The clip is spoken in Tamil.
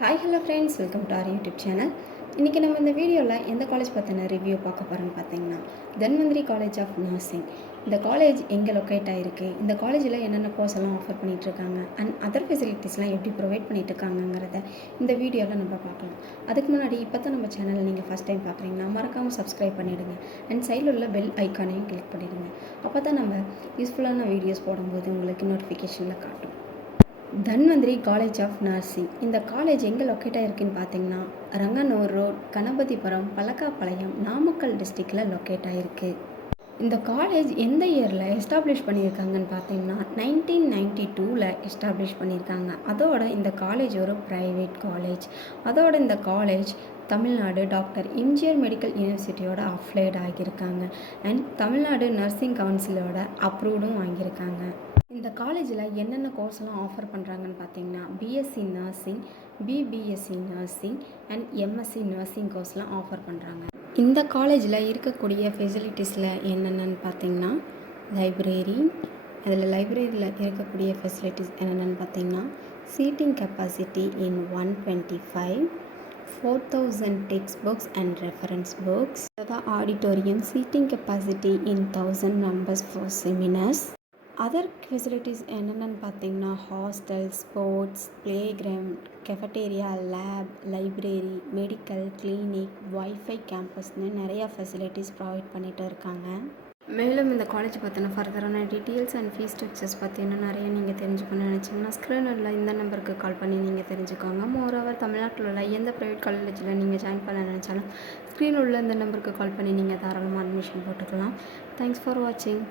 Hi hello friends, welcome to our YouTube channel. இன்றைக்கி நம்ம இந்த வீடியோவில் எந்த காலேஜ் பற்றின ரிவ்யூ பார்க்க போகிறோன்னு பார்த்தீங்கன்னா, தன்வந்திரி காலேஜ் ஆஃப் நர்சிங். இந்த காலேஜ் எங்கே லொக்கேட் ஆகிருக்கு, இந்த காலேஜில் என்னென்ன கோர்ஸ் எல்லாம் ஆஃபர் பண்ணிகிட்ருக்காங்க அண்ட் அதர் ஃபெசிலிட்டிஸ்லாம் எப்படி ப்ரொவைட் பண்ணிகிட்ருக்காங்கிறத இந்த வீடியோவில் நம்ம பார்க்கலாம். அதுக்கு முன்னாடி இப்போ தான் நம்ம சேனலை நீங்கள் ஃபஸ்ட் டைம் பார்க்குறீங்கன்னா மறக்காமல் சப்ஸ்கிரைப் பண்ணிவிடுங்க அண்ட் சைடில் உள்ள பெல் ஐக்கானையும் கிளிக் பண்ணிவிடுங்க. அப்போ தான் நம்ம யூஸ்ஃபுல்லான வீடியோஸ் போடும்போது உங்களுக்கு நோட்டிஃபிகேஷனில் காட்டும். Dhanvantari college of nursing. இந்த காலேஜ் எங்கே லொக்கேட் ஆகிருக்குன்னு பார்த்தீங்கன்னா, ரங்கனூர் ரோட், கணபதிபுரம், பலக்காப்பாளையம், நாமக்கல் டிஸ்ட்ரிக்டில் லொக்கேட் ஆகிருக்கு. இந்த காலேஜ் எந்த இயரில் எஸ்டாப்ளிஷ் பண்ணியிருக்காங்கன்னு பார்த்தீங்கன்னா 1992ல் எஸ்டாப்ளிஷ் பண்ணியிருக்காங்க. அதோட இந்த காலேஜ் ஒரு ப்ரைவேட் காலேஜ். அதோட இந்த college Tamil Nadu doctor MGR medical யூனிவர்சிட்டியோட அஃப்ளைட் ஆகியிருக்காங்க அண்ட் தமிழ்நாடு நர்சிங் கவுன்சிலோட அப்ரூவ்டும் வாங்கியிருக்காங்க. இந்த காலேஜில் என்னென்ன கோர்ஸ்லாம் ஆஃபர் பண்ணுறாங்கன்னு பார்த்தீங்கன்னா, BSc nursing, PBSc nursing and MSc nursing கோர்ஸ்லாம் ஆஃபர் பண்ணுறாங்க. இந்த காலேஜில் இருக்கக்கூடிய ஃபெசிலிட்டிஸில் என்னென்னு பார்த்தீங்கன்னா, லைப்ரரி. அதில் லைப்ரரியில் இருக்கக்கூடிய ஃபெசிலிட்டிஸ் என்னென்னு பார்த்தீங்கன்னா, seating capacity in 125, 4000 text books and reference books. Auditorium, seating capacity in 1000 members for seminars. Other facilities என்னென்னு பார்த்தீங்கன்னா, hostel, sports, play ground, cafeteria, lab, library, medical, clinic, wifi கேம்பஸ்னு நிறையா ஃபெசிலிட்டிஸ் ப்ரொவைட் பண்ணிகிட்டு இருக்காங்க. மேலும் இந்த காலேஜ் பற்றின ஃபர்தரான டீட்டெயில்ஸ் அண்ட் ஃபீஸ் ஸ்ட்ரக்சர்ஸ் பற்றி இன்னும் நிறைய நீங்கள் தெரிஞ்சுக்கணும்னு நினச்சிங்கன்னா, ஸ்க்ரீனில் இந்த நம்பருக்கு கால் பண்ணி நீங்கள் தெரிஞ்சுக்கோங்க. மோரோவர் தமிழ்நாட்டில் உள்ள எந்த ப்ரைவேட் காலேஜில் நீங்கள் ஜாயின் பண்ண நினச்சாலும் ஸ்க்ரீனில் உள்ள இந்த நம்பருக்கு கால் பண்ணி நீங்கள் தாராளமாக அட்மிஷன் போட்டுக்கலாம். தேங்க்ஸ் ஃபார் வாட்சிங்.